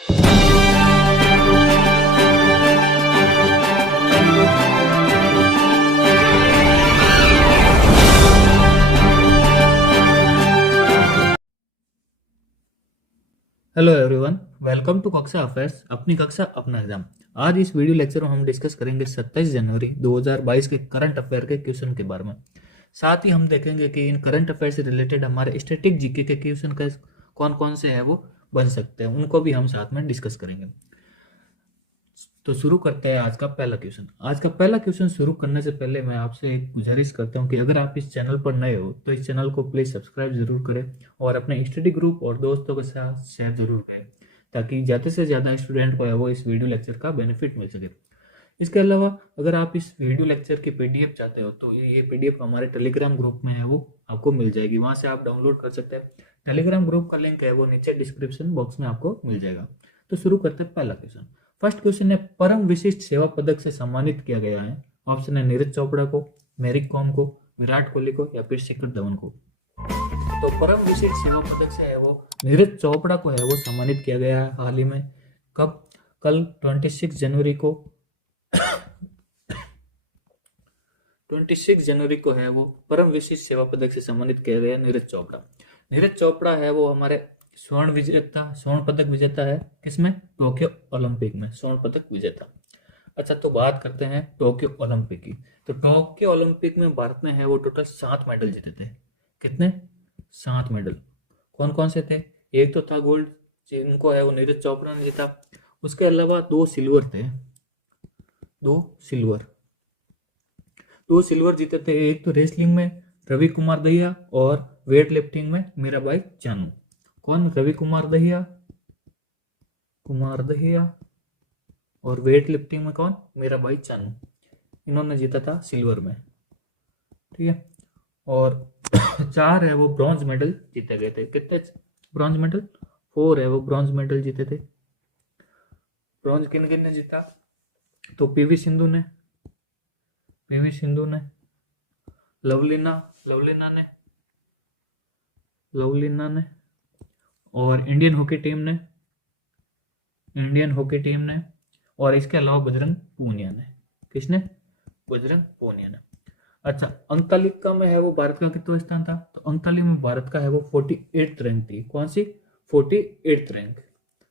Hello everyone, welcome to कक्षा affairs, अपनी कक्षा अपना एग्जाम। आज इस वीडियो लेक्चर में हम डिस्कस करेंगे 27 जनवरी 2022 के करंट अफेयर के क्वेश्चन के बारे में। साथ ही हम देखेंगे कि इन करंट अफेयर से रिलेटेड हमारे स्टैटिक जीके के क्वेश्चन का कौन कौन से है वो बन सकते हैं, उनको भी हम साथ में डिस्कस करेंगे। तो शुरू करते हैं आज का पहला क्वेश्चन। आज का पहला क्वेश्चन शुरू करने से पहले मैं आपसे एक गुजारिश करता हूं कि अगर आप इस चैनल पर नए हो तो इस चैनल को प्लीज़ सब्सक्राइब जरूर करें और अपने स्टडी ग्रुप और दोस्तों के साथ शेयर जरूर करें, ताकि ज़्यादा से ज़्यादा स्टूडेंट को है वो इस वीडियो लेक्चर का बेनिफिट मिल सके। इसके अलावा अगर आप इस वीडियो लेक्चर की PDF चाहते हो तो ये PDF हमारे टेलीग्राम ग्रुप में है वो आपको मिल जाएगी, वहाँ से आप डाउनलोड कर सकते हैं। टेलीग्राम ग्रुप का लिंक है वो नीचे डिस्क्रिप्शन बॉक्स में आपको मिल जाएगा। तो शुरू करते हैं पहला क्वेश्चन। फर्स्ट क्वेश्चन है, परम विशिष्ट सेवा पदक से सम्मानित किया गया है। ऑप्शन है नीरज चोपड़ा को, मैरी कॉम को, विराट कोहली को या फिर शिखर धवन को। तो परम विशिष्ट सेवा पदक से है वो नीरज चोपड़ा को है वो सम्मानित किया गया है हाल ही में। कब? कल 26 जनवरी को 26 जनवरी को है वो परम विशिष्ट सेवा पदक से सम्मानित किया गया नीरज चोपड़ा। नीरज चोपड़ा है वो हमारे स्वर्ण पदक विजेता है। किसमें? टोक्यो ओलंपिक में स्वर्ण पदक विजेता। अच्छा, तो बात करते हैं टोक्यो ओलंपिक की। तो टोक्यो ओलंपिक में भारत ने है वो टोटल 7 मेडल जीते थे। कितने? 7 मेडल। कौन कौन से थे? एक तो था गोल्ड, जिनको है वो नीरज चोपड़ा ने जीता। उसके अलावा 2 सिल्वर थे, 2 सिल्वर जीते थे। एक तो रेसलिंग में रवि कुमार दहिया और वेट लिफ्टिंग में मीराबाई चानू। कौन? रवि कुमार दहिया और वेट लिफ्टिंग में कौन? मीराबाई चानू। इन्होंने जीता था सिल्वर में, ठीक है। और 4 है वो ब्रॉन्ज मेडल जीते गए थे। कितने ब्रॉन्ज मेडल? 4 है वो ब्रॉन्ज मेडल जीते थे। ब्रॉन्ज किन किन ने जीता? तो पीवी सिंधु ने, लवलीना ने और इंडियन हॉकी टीम ने और इसके अलावा बजरंग पूनिया ने। किसने? बजरंग पूनिया ने। अच्छा, अंक तालिका में है वो भारत का कितना स्थान था? तो अंक तालिका में भारत का है वो 48th रैंक थी। कौन सी? 48th रैंक,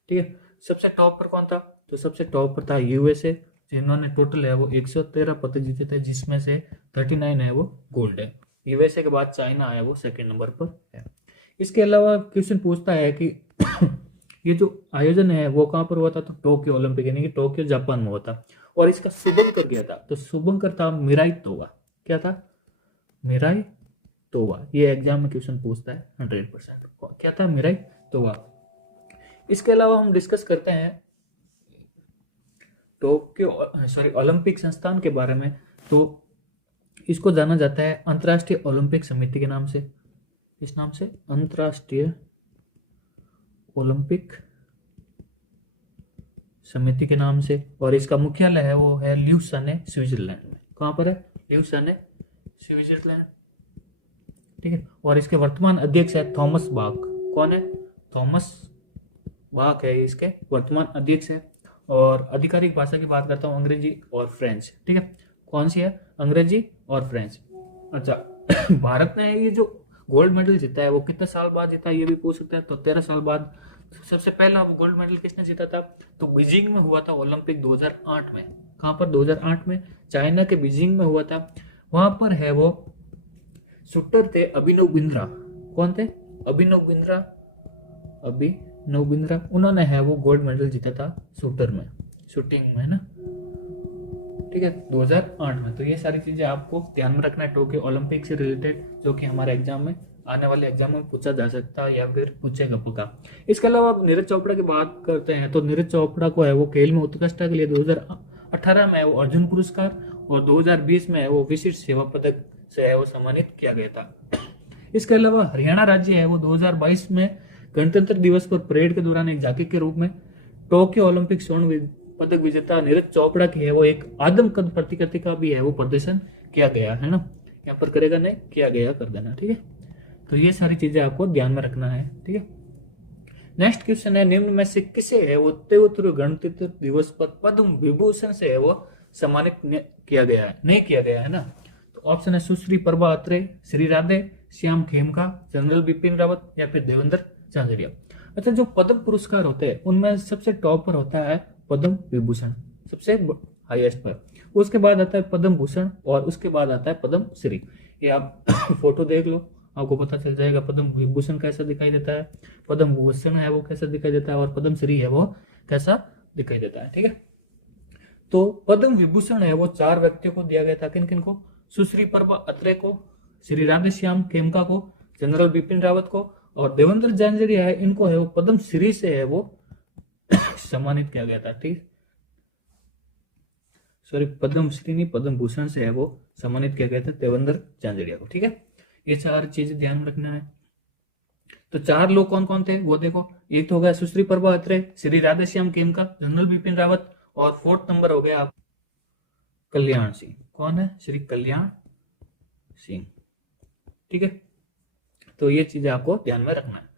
ठीक है। सबसे टॉप पर कौन था? तो सबसे टॉप पर था USA, जिन्होंने टोटल है वो 113 पदक जीते थे, जिसमें से 39 है वो गोल्ड है। USA के बाद चाइना है वो सेकंड नंबर पर है। इसके अलावा क्वेश्चन पूछता है कि ये जो आयोजन है वो कहाँ पर हुआ था? तो टोक्यो ओलंपिक, यानी कि टोक्यो जापान में हुआ था। और इसका शुभंकर क्या था? तो शुभंकर था मिराई तोवा। क्या था? मिराई तोवा। ये एग्जाम में क्वेश्चन पूछता है 100%। क्या था? मिराई तोवा। इसके अलावा हम डिस्कस करते हैं ओलंपिक संस्थान के बारे में। तो इसको जाना जाता है अंतर्राष्ट्रीय ओलंपिक समिति के नाम से। किस नाम से? अंतर्राष्ट्रीय ओलंपिक समिति के नाम से। और इसका मुख्यालय है वो है ल्यूसाने, स्विट्जरलैंड में। कहाँ पर है? ल्यूसाने, स्विट्जरलैंड, ठीक है। और इसके वर्तमान अध्यक्ष है थॉमस बाक। कौन है? थॉमस बाक है इसके वर्तमान अध्यक्ष है। और आधिकारिक भाषा की बात करता हूँ, अंग्रेजी और फ्रेंच, ठीक है। कौन सी है? अंग्रेजी और फ्रेंच। अच्छा, भारत ने ये जो गोल्ड मेडल जीता है वो कितने साल बाद जीता है ये भी पूछ सकते हैं। तो 13 साल बाद। सबसे पहला गोल्ड मेडल किसने जीता था? तो बीजिंग में हुआ था ओलंपिक 2008 में। कहाँ पर? 2008 में चाइना के बीजिंग में हुआ था। वहां पर है वो शूटर थे अभिनव बिंद्रा। कौन थे? अभिनव बिंद्रा। उन्होंने है वो गोल्ड मेडल जीता था शूटिंग में, है ना, ठीक है, 2008 में। तो ये सारी चीजें आपको ध्यान में रखना है टोक्यो ओलंपिक से रिलेटेड, जो कि हमारे एग्जाम में आने वाले एग्जाम में पूछा जा सकता है या फिर पूछेगा पक्का। इसके अलावा नीरज चोपड़ा की बात करते हैं तो नीरज चोपड़ा को है वो खेल में उत्कृष्टता के लिए 2018 में वो अर्जुन पुरस्कार और 2020 में है वो विशिष्ट सेवा पदक से है वो सम्मानित किया गया था। इसके अलावा हरियाणा राज्य है वो 2022 में गणतंत्र दिवस पर परेड के दौरान एक झांकी के रूप में टोक्यो ओलंपिक स्वर्ण पदक विजेता नीरज चोपड़ा की है वो एक आदमकद प्रतिकृति का भी है वो प्रदर्शन किया गया है ना। यहाँ पर करेगा नहीं, किया गया कर देना, ठीक है। तो ये सारी चीजें आपको ध्यान में रखना है, ठीक है। नेक्स्ट क्वेश्चन है, निम्न में से किसे है वो 73वें गणतंत्र दिवस पर पद्म विभूषण से है वो सम्मानित किया गया है, नहीं किया गया है ना। तो ऑप्शन है सुश्री प्रभा अत्रे, श्री राधे श्याम खेमका, जनरल बिपिन रावत या फिर देवेंद्र झांझरिया। अच्छा, जो पद्म पुरस्कार होते हैं उनमें सबसे टॉप पर होता है पद्म विभूषण, सबसे हाईएस्ट पर। उसके बाद आता है पद्म भूषण और उसके बाद आता है पद्म श्री। ये आप फोटो देख लो, आपको पता चल जाएगा पद्म विभूषण कैसा दिखाई देता है, पद्म भूषण है वो कैसा दिखाई देता है और पद्म श्री है वो कैसा दिखाई देता है। ठीक है, तो पद्म विभूषण है वो 4 व्यक्तियों को दिया गया था। किन किन को? सुश्री प्रभा अत्रे को, श्री राधेश्याम खेमका को, जनरल बिपिन रावत को और देवेंद्र झांझरिया है, इनको है वो पद्म श्री से है वो सम्मानित किया गया था। ठीक, सॉरी पद्म श्री नहीं, पद्म भूषण से है वो सम्मानित किया गया था देवेंद्र झांझरिया को। ठीक है, ये 4 चीजें ध्यान में रखना है। तो 4 लोग कौन कौन थे वो देखो, एक तो हो गया सुश्री प्रभा अत्रे, श्री राधेश्याम खेमका, जनरल बिपिन रावत और 4th नंबर हो गया आप कल्याण सिंह। कौन है? श्री कल्याण सिंह। ठीक है, तो ये चीजें आपको ध्यान में रखना है।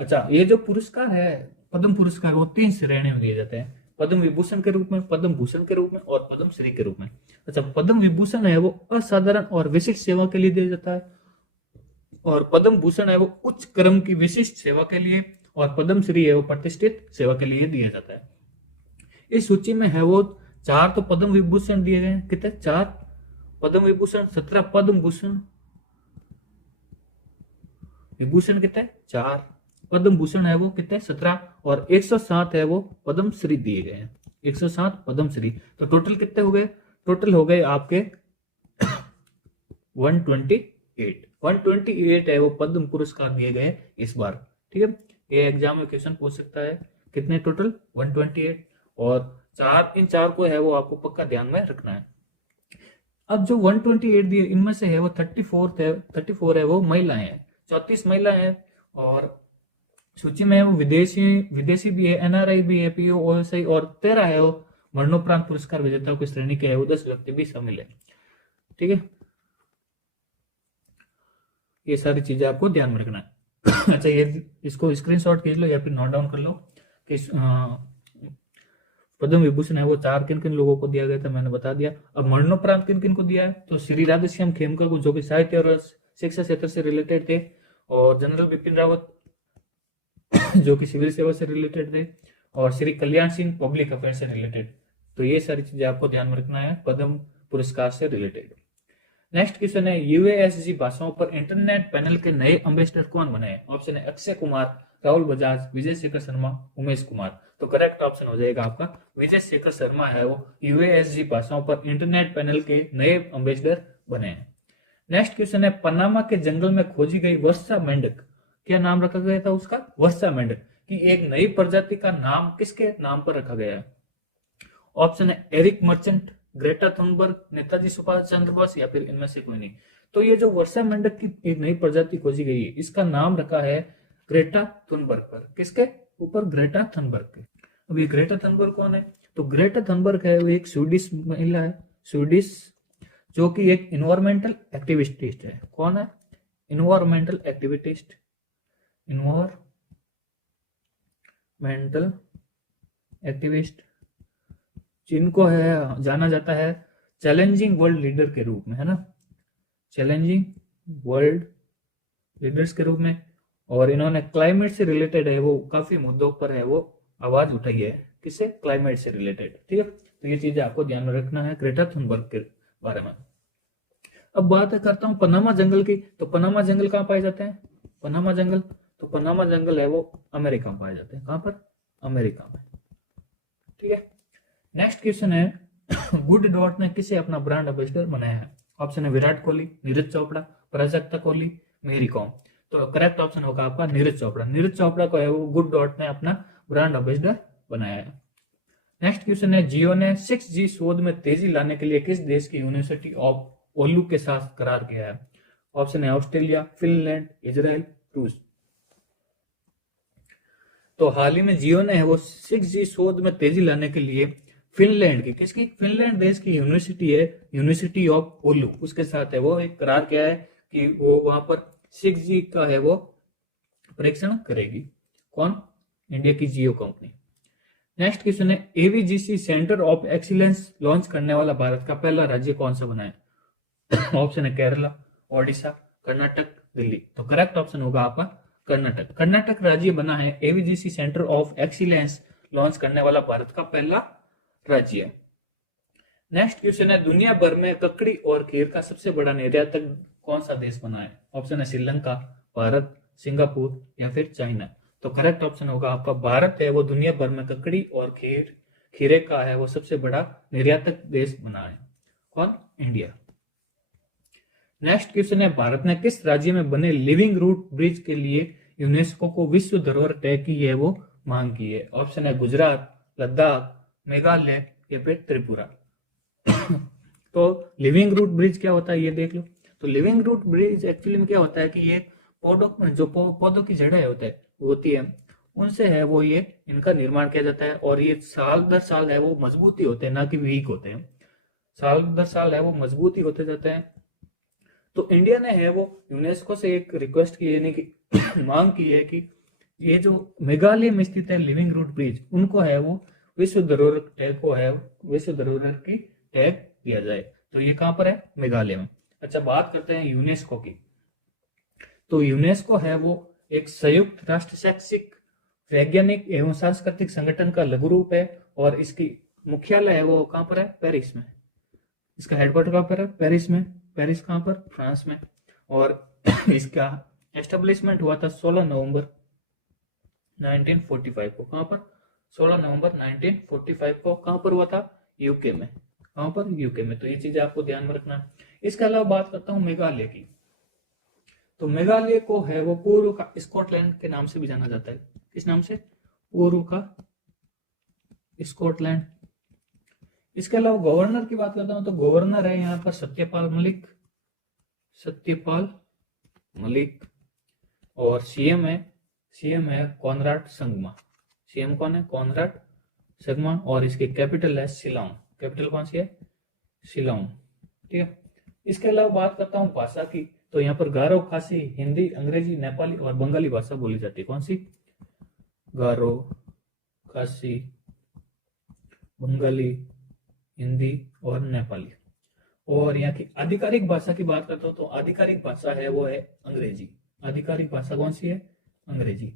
अच्छा, ये जो पुरस्कार है पद्म पुरस्कार वो 3 श्रेणी में दिए जाते हैं, पद्म विभूषण के रूप में, पद्म भूषण के रूप में और पद्म श्री के रूप में। अच्छा, पद्म विभूषण है वो असाधारण और विशिष्ट सेवा के लिए दिया जाता है और पद्म भूषण है वो उच्च क्रम की विशिष्ट सेवा के लिए और पद्म श्री है वो प्रतिष्ठित सेवा के लिए दिया जाता है। इस सूची में है वो 4 तो पद्म विभूषण दिए गए, कितने? 4 पद्म विभूषण, 17 पद्म भूषण, विभूषण कितने? 4, पद्म भूषण है वो कितने? 17 और 107 है वो पद्म श्री दिए गए हैं, 107 पद्म श्री। तो टोटल कितने हो गए? टोटल हो गए आपके 128 है वो पद्म पुरस्कार दिए गए इस बार। ठीक है, ये एग्जाम में क्वेश्चन पूछ सकता है, कितने टोटल? 128 और 4, इन 4 को है वो आपको पक्का ध्यान में रखना है। अब जो 128 दिए इनमें से है वो 34 है वो महिलाएं हैं, 34 महिलाएं हैं और सूची में है वो विदेशी भी है, एनआरआई भी है, पीओ ओएसआई और 13 है वो मरणोपरांत पुरस्कार विजेताओं की श्रेणी के है वो 10 व्यक्ति भी शामिल है। ठीक है, ये सारी चीजें आपको ध्यान में रखना है। अच्छा, ये इसको स्क्रीनशॉट खींच लो या फिर नोट डाउन कर लो कि पद्म विभूषण है वो 4 किन किन लोगों को दिया गया था, मैंने बता दिया। अब मरणोपरांत किन किन को दिया है, तो श्री राधेश्याम खेमका को जो कि साहित्य और शिक्षा क्षेत्र से रिलेटेड थे, और जनरल बिपिन रावत जो कि सिविल सेवा से रिलेटेड थे, और श्री कल्याण सिंह पब्लिक अफेयर से रिलेटेड। तो ये सारी चीजें आपको ध्यान में रखना है पद्म पुरस्कार से रिलेटेड। नेक्स्ट क्वेश्चन है, यूएएसजी भाषाओं पर इंटरनेट पैनल के नए एम्बेसडर कौन बने? ऑप्शन है अक्षय कुमार, राहुल बजाज, विजय शेखर शर्मा, उमेश कुमार। तो करेक्ट ऑप्शन हो जाएगा आपका विजय शेखर शर्मा है वो यूएएसजी भाषाओं पर इंटरनेट पैनल के नए एम्बेसडर बने हैं। नेक्स्ट क्वेश्चन है, पनामा के जंगल में खोजी गई वर्षा मेंढक, क्या नाम रखा गया था उसका? वर्षा मेंढक की एक नई प्रजाति का नाम किसके नाम पर रखा गया है? ऑप्शन है Eric Merchant, Greta Thunberg, Netaji Subhash Chandra Bose या फिर इनमें से कोई नहीं। तो ये जो वर्षा मेंढक की एक नई प्रजाति खोजी गई है इसका नाम रखा है ग्रेटा थुनबर्ग पर। किसके ऊपर? ग्रेटा थुनबर्ग के। अब ये ग्रेटा थुनबर्ग कौन है? तो ग्रेटा थुनबर्ग है वो एक स्वीडिश महिला है, स्वीडिश, जो कि एक इन्वायरमेंटल एक्टिविस्ट है। कौन है? इन्वायरमेंटल एक्टिविस्ट, इन्वायरमेंटल एक्टिविस्ट, जिनको है जाना जाता है चैलेंजिंग वर्ल्ड लीडर के रूप में, है ना, चैलेंजिंग वर्ल्ड लीडर्स के रूप में। और इन्होंने क्लाइमेट से रिलेटेड है वो काफी मुद्दों पर है वो आवाज उठाई है। किससे? क्लाइमेट से रिलेटेड। ठीक है, तो ये चीजें आपको ध्यान में रखना है ग्रेटा थुनबर्ग के बारे में। अब बात करता हूँ पनामा जंगल की। तो पनामा जंगल कहाँ पाए जाते हैं? पनामा जंगल, तो पनामा जंगल है वो अमेरिका में पाए जाते हैं। कहां पर? अमेरिका में। ठीक है, नेक्स्ट क्वेश्चन है, गुड डॉट ने किसे अपना ब्रांड एम्बेसडर बनाया है? ऑप्शन है विराट कोहली, नीरज चोपड़ा, प्राजक्ता कोहली, मेरी कॉम। तो करेक्ट ऑप्शन होगा आपका नीरज चोपड़ा। नीरज चोपड़ा को है वो गुड डॉट ने अपना ब्रांड एम्बेसडर बनाया है। नेक्स्ट क्वेश्चन है, जियो ने 6G शोध में तेजी लाने के लिए किस देश की यूनिवर्सिटी ऑफ ओलू के साथ करार किया है? ऑप्शन है ऑस्ट्रेलिया, फिनलैंड, इजराइल, रूस। तो हाल ही में जियो ने है वो 6G शोध में तेजी लाने के लिए फिनलैंड की, किसकी? फिनलैंड देश की यूनिवर्सिटी है, यूनिवर्सिटी ऑफ ओलू, उसके साथ है वो एक करार किया है कि वो वहां पर 6G का है वो परीक्षण करेगी। कौन? इंडिया की जियो कंपनी। नेक्स्ट क्वेश्चन है AVGC centre of excellence launch करने वाला भारत का पहला राज्य कौन सा बना है? ऑप्शन है केरला, ओडिशा, कर्नाटक, दिल्ली। तो करेक्ट ऑप्शन होगा आपका कर्नाटक। कर्नाटक राज्य बना है AVGC centre of excellence launch करने वाला भारत का पहला राज्य। नेक्स्ट क्वेश्चन है दुनिया भर में ककड़ी और खीर का सबसे बड़ा निर्यातक कौन सा देश बना है? ऑप्शन है श्रीलंका, भारत, सिंगापुर या फिर चाइना। तो करेक्ट ऑप्शन होगा आपका भारत है वो दुनिया भर में ककड़ी और खीरे का है वो सबसे बड़ा निर्यातक देश बना है। कौन? इंडिया। नेक्स्ट क्वेश्चन है भारत ने किस राज्य में बने लिविंग रूट ब्रिज के लिए यूनेस्को को विश्व धरोहर टैग की है वो मांग की है? ऑप्शन है गुजरात, लद्दाख, मेघालय या फिर त्रिपुरा। तो लिविंग रूट ब्रिज क्या होता है ये देख लो। तो लिविंग रूट ब्रिज एक्चुअली में क्या होता है कि ये पौधों की जड़ें होती है उनसे है वो ये इनका निर्माण किया जाता है और ये साल दर साल है वो मजबूती होते हैं, ना कि वीक होते हैं। साल दर साल है वो मजबूती होते जाते हैं। तो इंडिया ने है वो यूनेस्को से एक रिक्वेस्ट की यानी कि मांग की है कि ये जो मेघालय में स्थित है लिविंग रूट ब्रिज उनको है वो विश्व धरोहर टैग को है विश्व धरोहर की टैग दिया जाए। तो ये कहां पर है? मेघालय में। अच्छा, बात करते हैं यूनेस्को की। तो यूनेस्को है वो एक संयुक्त राष्ट्र शैक्षिक, वैज्ञानिक एवं सांस्कृतिक संगठन का लघु रूप है और इसकी मुख्यालय है वो कहां पर है? पेरिस में। इसका हेडक्वार्टर कहां पर है? पेरिस में। पेरिस कहां पर? फ्रांस में। और इसका एस्टेब्लिशमेंट हुआ था 16 नवंबर 1945 को। कहां पर? 16 नवंबर 1945 को। कहां पर हुआ था? यूके में। कहां पर? यूके में। तो ये चीजें आपको ध्यान में रखना। इसके अलावा बात करता हूं मेघालय की। तो मेघालय को है वो पूर्व का स्कॉटलैंड के नाम से भी जाना जाता है। किस नाम से? पूर्व का स्कॉटलैंड। इसके अलावा गवर्नर की बात करता हूं तो गवर्नर है यहाँ पर सत्यपाल मलिक। सत्यपाल मलिक। और सीएम है कॉनराड संगमा। सीएम कौन है? कॉनराड संगमा। और इसकी कैपिटल है शिलांग। कैपिटल कौन सी है? शिलांग। ठीक है। इसके अलावा बात करता हूं भाषा की। तो यहाँ पर गारो, खासी, हिंदी, अंग्रेजी, नेपाली और बंगाली भाषा बोली जाती है। कौन सी? गारो, खासी, बंगाली, हिंदी और नेपाली। और यहाँ की आधिकारिक भाषा की बात करता हूं तो आधिकारिक भाषा है वो है अंग्रेजी। आधिकारिक भाषा कौन सी है? अंग्रेजी।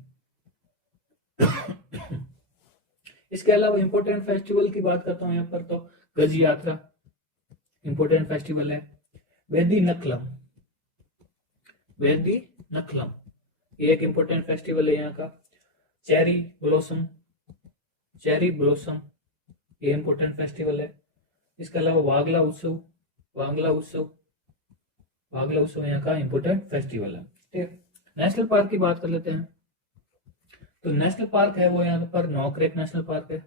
इसके अलावा इंपोर्टेंट फेस्टिवल की बात करता हूं यहाँ पर तो गज यात्रा इंपोर्टेंट फेस्टिवल है। वेदी नखलम ये एक इंपोर्टेंट फेस्टिवल है यहाँ का। चेरी ब्लॉसम ये इंपोर्टेंट फेस्टिवल है। इसके अलावा वागला उत्सव यहाँ का इंपोर्टेंट फेस्टिवल है। ठीक है। नेशनल पार्क की बात कर लेते हैं। तो नेशनल पार्क है वो यहाँ पर नौक्रेक नेशनल पार्क है।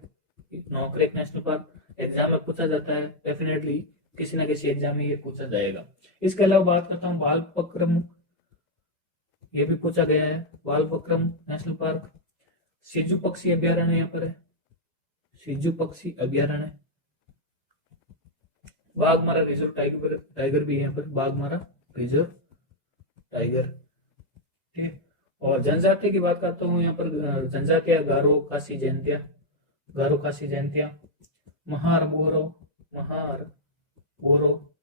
नौक्रेक नेशनल पार्क एग्जाम में पूछा जाता है, डेफिनेटली किसी ना किसी एग्जाम में ये पूछा जाएगा। इसके अलावा बात करता हूँ बालपक्रम, ये भी पूछा गया है। Balphakram national park. सिजु पक्षी अभ्यारण्य यहाँ पर है। सिजु पक्षी अभ्यारण्य। बाघमारा रिजर्व टाइगर भी है यहाँ पर। Baghmara reserve tiger. ठीक है। और जनजाति की बात करता हूँ यहाँ पर जनजातियां गारो, खासी जयंतिया, महार, बोरो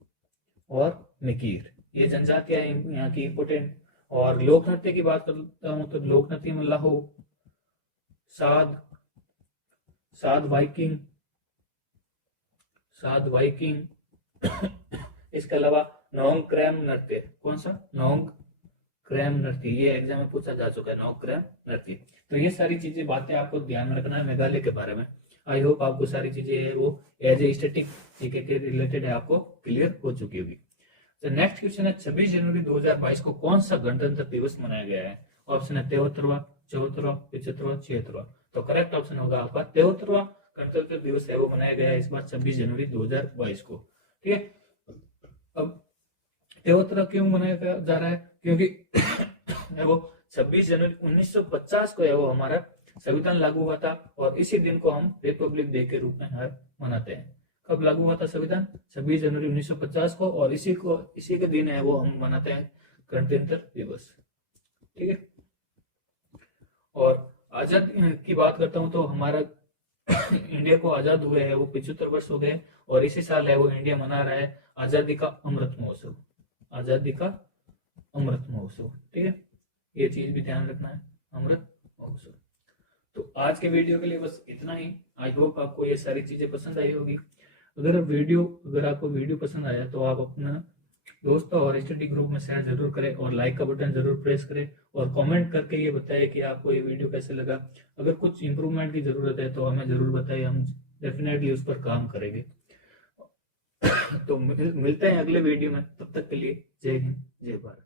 और मिकीर, ये जनजातियां यहाँ की इंपोर्टेंट। और लोक नृत्य की बात करता हूँ तो लोक नृत्य में लाहो, साध वाइकिंग। इसके अलावा नोंग क्रैम नृत्य। कौन सा? नोंग क्रैम नृत्य, ये एग्जाम में पूछा जा चुका है। नोंग क्रैम नृत्य। तो ये सारी चीजें बातें आपको ध्यान में रखना है मेघालय के बारे में। आई होप आपको सारी चीजें वो एज ए स्टैटिक जीके के रिलेटेड है आपको क्लियर हो चुकी होगी। तो नेक्स्ट क्वेश्चन है 26 जनवरी 2022 को कौन सा गणतंत्र दिवस मनाया गया है? ऑप्शन है 73वां, 74वां, 75वां, 76वां। तो करेक्ट ऑप्शन होगा आपका 73वां गणतंत्र दिवस है वो मनाया गया है इस बार 26 जनवरी 2022 को। ठीक है। अब 73वां क्यों मनाया जा रहा है? क्योंकि है वो 26 जनवरी 1950 को है वो हमारा संविधान लागू हुआ था और इसी दिन को हम रिपब्लिक डे के रूप में मनाते हैं। कब लागू हुआ था संविधान? 26 जनवरी 1950 को। और इसी के दिन है वो हम मनाते हैं गणतंत्र दिवस। ठीक है। और आजादी की बात करता हूँ तो हमारा इंडिया को आजाद हुए हैं वो 75 वर्ष हो गए, और इसी साल है वो इंडिया मना रहा है आजादी का अमृत महोत्सव। आजादी का अमृत महोत्सव, ठीक है, ये चीज भी ध्यान रखना है, अमृत महोत्सव। तो आज के वीडियो के लिए बस इतना ही। आई होप आपको ये सारी चीजें पसंद आई होगी। अगर आपको वीडियो पसंद आया तो आप अपना दोस्तों और स्टडी ग्रुप में शेयर जरूर करें, और लाइक का बटन जरूर प्रेस करें, और कमेंट करके ये बताएं कि आपको ये वीडियो कैसे लगा। अगर कुछ इंप्रूवमेंट की जरूरत है तो हमें जरूर बताइए, हम डेफिनेटली उस पर काम करेंगे। तो मिलते हैं अगले वीडियो में, तब तक के लिए जय हिंद जय भारत।